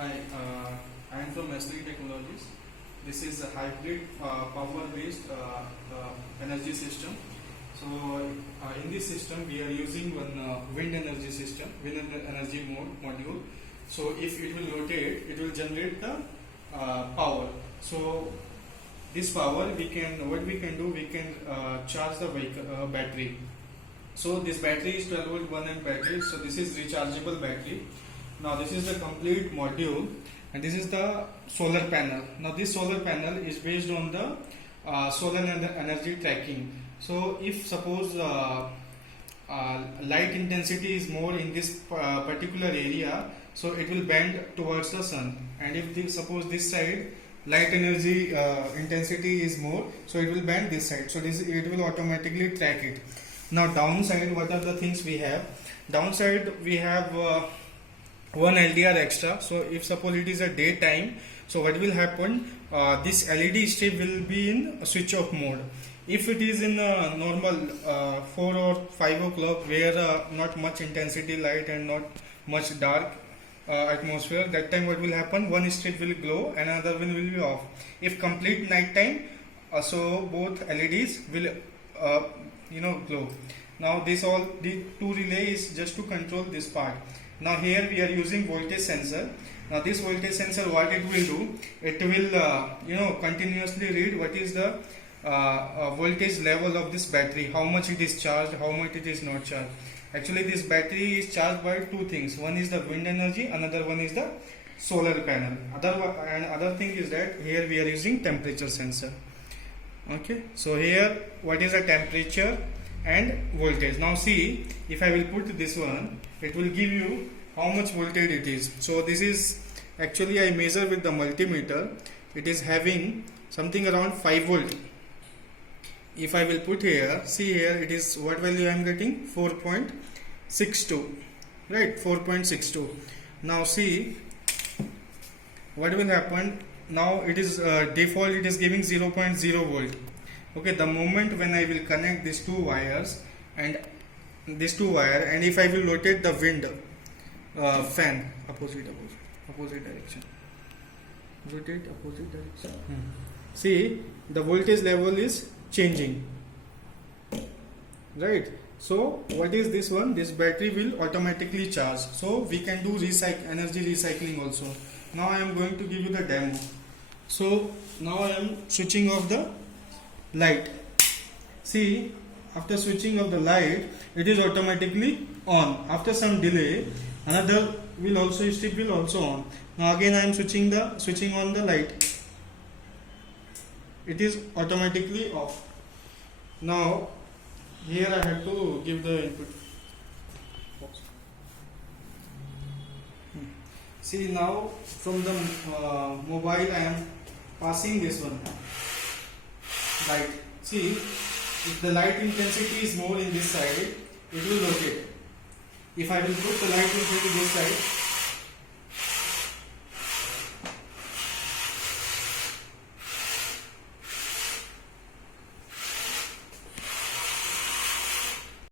Hi, I am from Nestle Technologies. This is a hybrid power-based energy system. So, in this system, we are using one wind energy system, energy module. So, if it will rotate, it will generate the power. So, this power what we can do, we can charge the vehicle battery. So, this battery is 12 volt 1 amp battery. So, this is rechargeable battery. Now this is the complete module, and this is the solar panel. Now this solar panel is based on the solar energy tracking. So if suppose light intensity is more in this particular area, so it will bend towards the sun, and if suppose this side light energy intensity is more, so it will bend this side, so it will automatically track it. Now downside, what are the things we have? Downside, we have one LDR extra. So if suppose it is a daytime, so what will happen, this LED strip will be in a switch off mode. If it is in a normal 4 or 5 o'clock where not much intensity light and not much dark atmosphere, that time what will happen, one strip will glow and another one will be off. If complete night time, so both LEDs will glow. Now the two relay is just to control this part. Now here we are using voltage sensor. Now this voltage sensor, what it will do, it will continuously read what is the voltage level of this battery, how much it is charged, how much it is not charged. Actually this battery is charged by two things. One is the wind energy, another one is the solar panel. Other thing is that here we are using temperature sensor. Okay, so here what is the temperature and voltage. Now see, if I will put this one, it will give you how much voltage it is. So this is actually, I measure with the multimeter, it is having something around 5 volt. If I will put here, see here, it is what value I am getting, 4.62, right, 4.62. Now see what will happen. Now it is default, it is giving 0.0 volt. Okay, the moment when I will connect these two wires and this two wire, and if I will rotate the wind fan opposite direction, rotate opposite direction, see the voltage level is changing, right? So what is this one? This battery will automatically charge, so we can do energy recycling also. Now I am going to give you the demo. So now I am switching off the light. See, after switching off the light, it is automatically on. After some delay, another strip will also on. Now again I am switching on the light. It is automatically off. Now here I have to give the input. See, now from the mobile I am passing this one light. See, if the light intensity is more in this side, it will rotate. If I will put the light intensity this side,